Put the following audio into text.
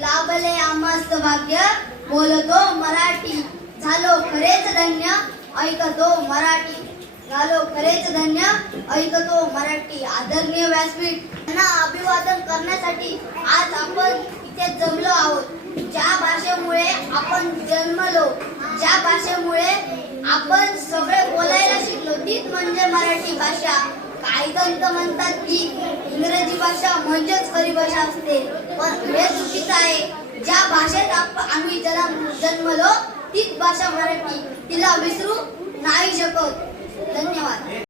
लाभले आम्हास भाग्य बोलतो मराठी झालो खरेच धन्य ऐकतो मराठी झालो खरेच धन्य ऐकतो मराठी। आदरणीय व्यासपीठ यांना अभिवादन करण्यासाठी आज आपण इथे जमलो आहोत। ज्या भाषेमुळे आपण जन्मलो, ज्या भाषेमुळे आपण सगळे बोलायला शिकलो तीच म्हणजे मराठी भाषा। काही जण म्हणतात की इंग्रजी भाषा म्हणजेच खरी भाषा असते, पण हे चुकीचं आहे। ज्या भाषेत आम्ही जन्मलो तीच भाषा मराठी, तिला विसरू नाही शकत। धन्यवाद।